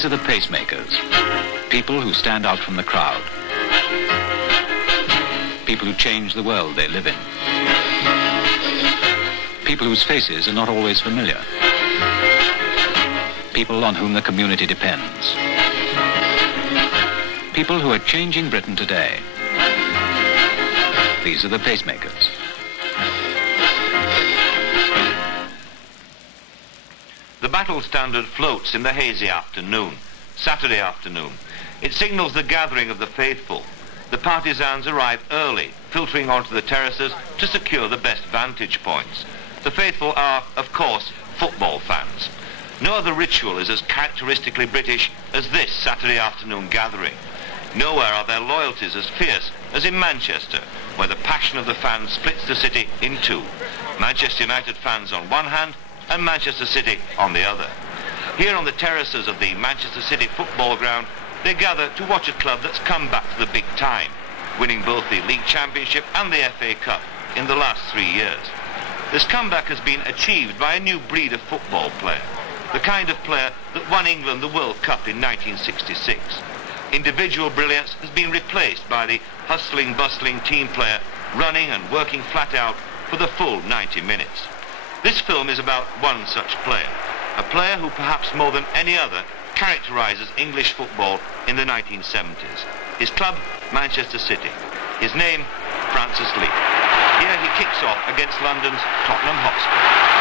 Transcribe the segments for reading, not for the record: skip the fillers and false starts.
These are the pacemakers, people who stand out from the crowd, people who change the world they live in, people whose faces are not always familiar, people on whom the community depends, people who are changing Britain today. These are the pacemakers. The battle standard floats in the hazy afternoon, Saturday afternoon. It signals the gathering of the faithful. The partisans arrive early, filtering onto the terraces to secure the best vantage points. The faithful are, of course, football fans. No other ritual is as characteristically British as this Saturday afternoon gathering. Nowhere are their loyalties as fierce as in Manchester, where the passion of the fans splits the city in two. Manchester United fans on one hand, and Manchester City on the other. Here on the terraces of the Manchester City football ground, they gather to watch a club that's come back to the big time, winning both the League Championship and the FA Cup in the last 3 years. This comeback has been achieved by a new breed of football player, the kind of player that won England the World Cup in 1966. Individual brilliance has been replaced by the hustling, bustling team player running and working flat out for the full 90 minutes. This film is about one such player, a player who perhaps more than any other characterises English football in the 1970s. His club, Manchester City. His name, Francis Lee. Here he kicks off against London's Tottenham Hotspur.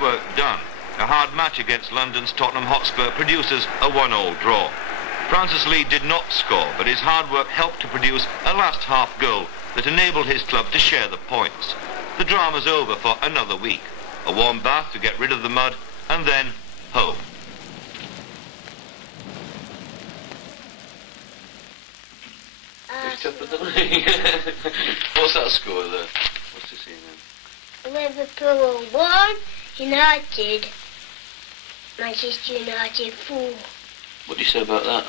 Work done. A hard match against London's Tottenham Hotspur produces a 1-1 draw. Francis Lee did not score, but his hard work helped to produce a last half goal that enabled his club to share the points. The drama's over for another week. A warm bath to get rid of the mud, and then home. What's that score there? What's this here then? Liverpool 1, United, Manchester United 4. What do you say about that?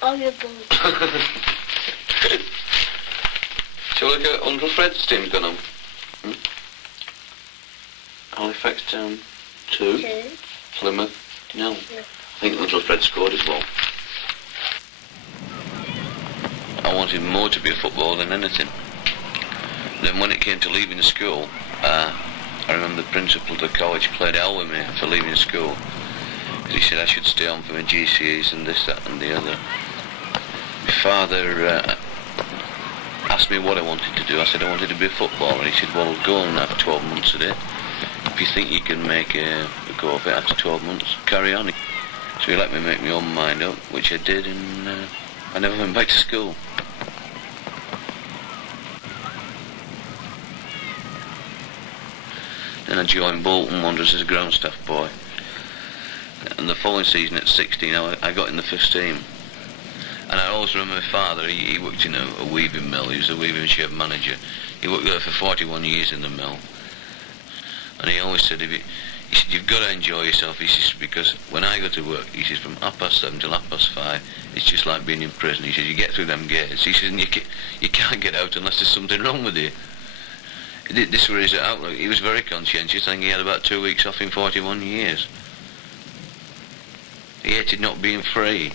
Horrible. Shall we look at Uncle Fred's team gone on? Halifax Town 2. Plymouth 0. I think Uncle Fred scored as well. I wanted more to be a footballer than anything. Then when it came to leaving school, I remember the principal of the college played hell with me for leaving school. Because he said I should stay on for my GCSEs and this, that and the other. My father asked me what I wanted to do. I said I wanted to be a footballer. He said, well, go on that 12 months a day. If you think you can make a go of it after 12 months, carry on. So he let me make my own mind up, which I did, and I never went back to school. Then I joined Bolton Wanderers as a ground staff boy. and the following season at 16 I got in the first team. And I always remember my father, he worked in a weaving mill. He was a weaving shed manager. He worked there for 41 years in the mill. And he always said, he said, you've got to enjoy yourself, he says, because when I go to work, he says, from 7:30 till 5:30, it's just like being in prison. He says, you get through them gates. He says, and you can't get out unless there's something wrong with you. This was his outlook. He was very conscientious. I think he had about 2 weeks off in 41 years. He hated not being free.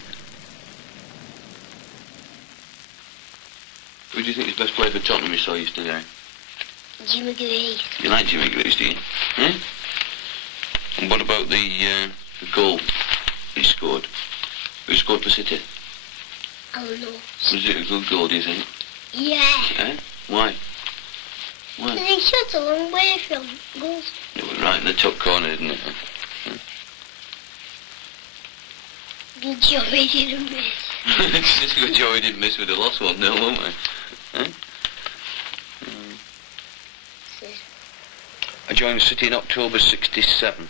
Who do you think is the best player for Tottenham you saw yesterday? Jimmy Greaves. You like Jimmy Greaves, do you? Hmm? And what about the goal he scored? Who scored for City? I don't know. Was it a good goal, do you think? Yeah. Eh? Why? Why? He shot a long way from goals. It was right in the top corner, didn't it? Good job he didn't miss. It's a good job he didn't miss with the last one, no, won't we? Huh? I joined City in October '67.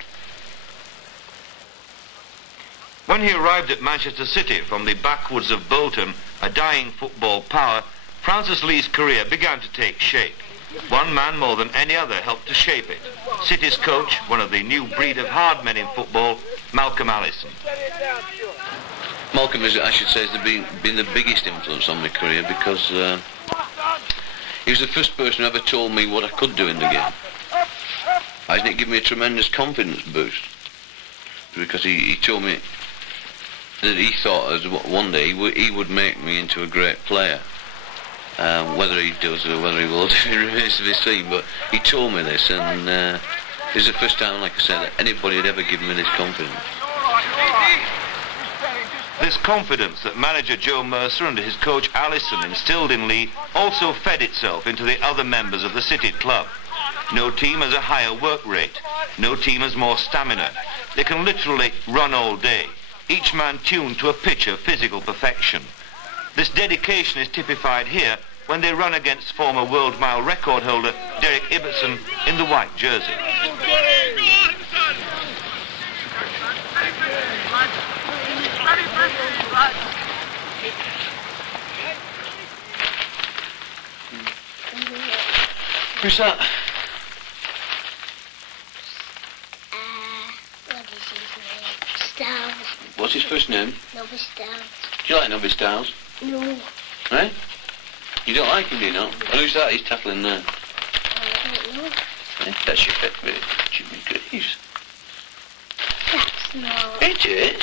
When he arrived at Manchester City from the backwoods of Bolton, a dying football power, Francis Lee's career began to take shape. One man more than any other helped to shape it. City's coach, one of the new breed of hard men in football, Malcolm Allison. Malcolm, I should say, has been the biggest influence on my career because he was the first person who ever told me what I could do in the game. I think it gave me a tremendous confidence boost because he told me that he thought as one day he would make me into a great player. Whether he does or whether he will, it remains to be seen. But he told me this, and it was the first time, like I said, that anybody had ever given me this confidence. This confidence that manager Joe Mercer and his coach Allison instilled in Lee also fed itself into the other members of the City club. No team has a higher work rate. No team has more stamina. They can literally run all day, each man tuned to a pitch of physical perfection. This dedication is typified here when they run against former world mile record holder Derek Ibbotson in the white jersey. Who's that? What is his name? Styles. What's his first name? Nobby Styles. Do you like Nobby Styles? No. Eh? You don't like him, do you not? Well, who's that he's tackling there? I don't know. Eh? That's your favourite, Jimmy Greaves. That's not. It is.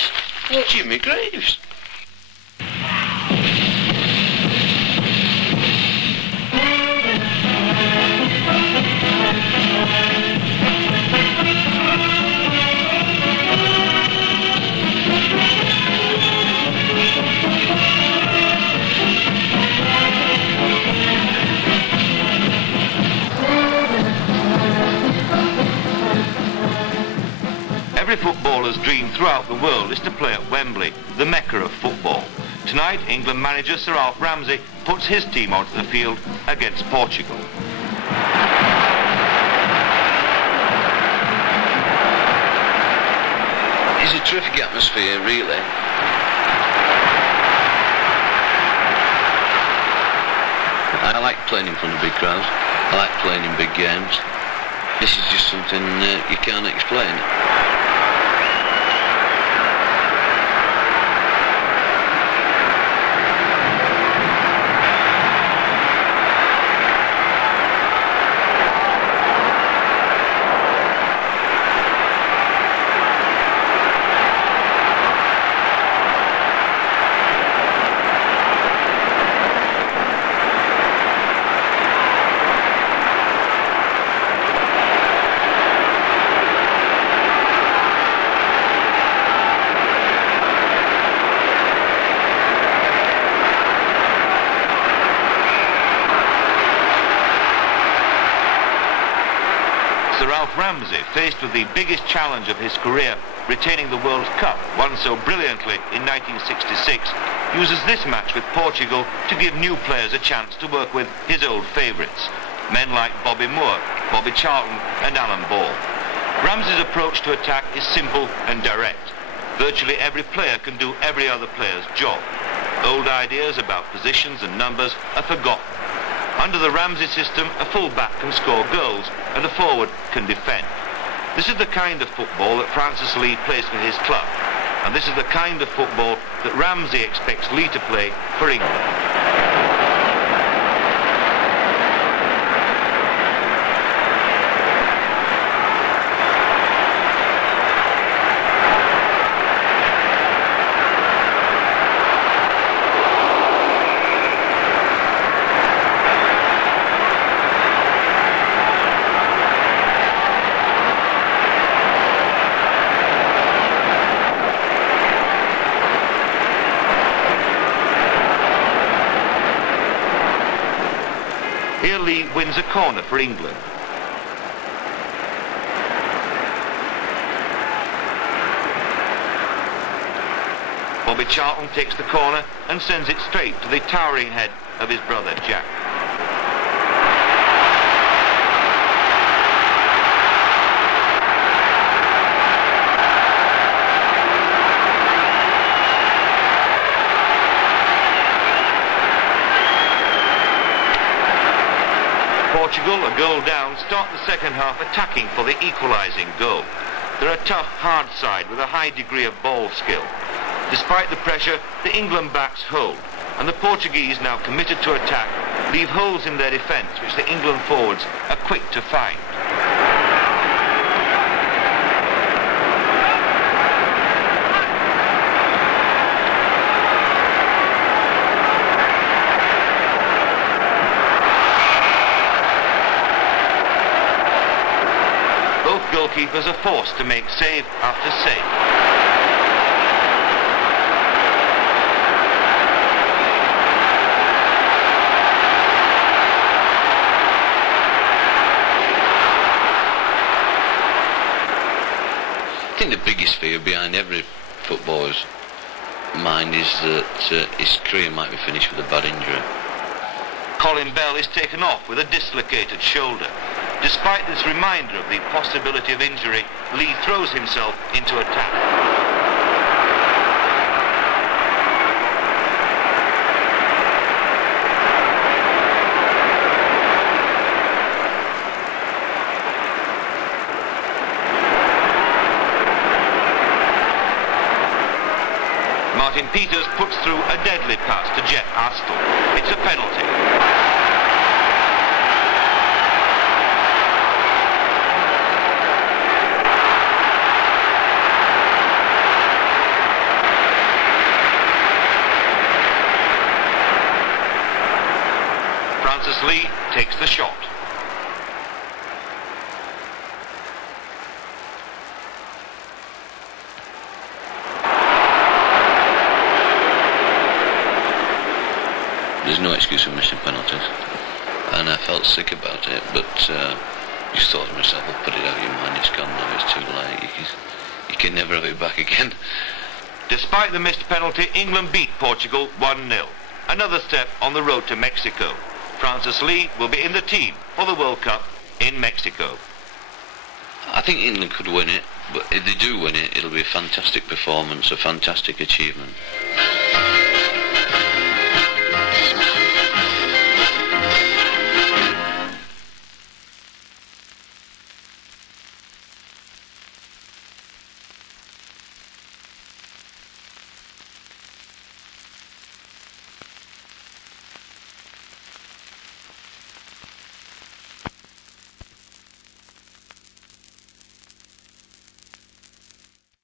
It's Jimmy Greaves. Every footballer's dream throughout the world is to play at Wembley, the mecca of football. Tonight, England manager Sir Alf Ramsey puts his team onto the field against Portugal. It's a terrific atmosphere, really. I like playing in front of big crowds. I like playing in big games. This is just something you can't explain. Sir Alf Ramsey, faced with the biggest challenge of his career, retaining the World Cup, won so brilliantly in 1966, uses this match with Portugal to give new players a chance to work with his old favourites, men like Bobby Moore, Bobby Charlton and Alan Ball. Ramsey's approach to attack is simple and direct. Virtually every player can do every other player's job. Old ideas about positions and numbers are forgotten. Under the Ramsey system, a full-back can score goals and a forward can defend. This is the kind of football that Francis Lee plays for his club, and this is the kind of football that Ramsey expects Lee to play for England. Here Lee wins a corner for England. Bobby Charlton takes the corner and sends it straight to the towering head of his brother Jack. Portugal, a goal down, start the second half attacking for the equalising goal. They're a tough, hard side with a high degree of ball skill. Despite the pressure, the England backs hold, and the Portuguese, now committed to attack, leave holes in their defence which the England forwards are quick to find. Goalkeepers are forced to make save after save. I think the biggest fear behind every footballer's mind is that his career might be finished with a bad injury. Colin Bell is taken off with a dislocated shoulder. Despite this reminder of the possibility of injury, Lee throws himself into attack. Martin Peters puts through a deadly pass to Jeff Astle. It's a penalty. Francis Lee takes the shot. There's no excuse for missing penalties, and I felt sick about it, but just thought to myself, I'll put it out of your mind, it's gone now, it's too late, you can never have it back again. Despite the missed penalty, England beat Portugal 1-0. Another step on the road to Mexico. Francis Lee will be in the team for the World Cup in Mexico. I think England could win it, but if they do win it, it'll be a fantastic performance, a fantastic achievement.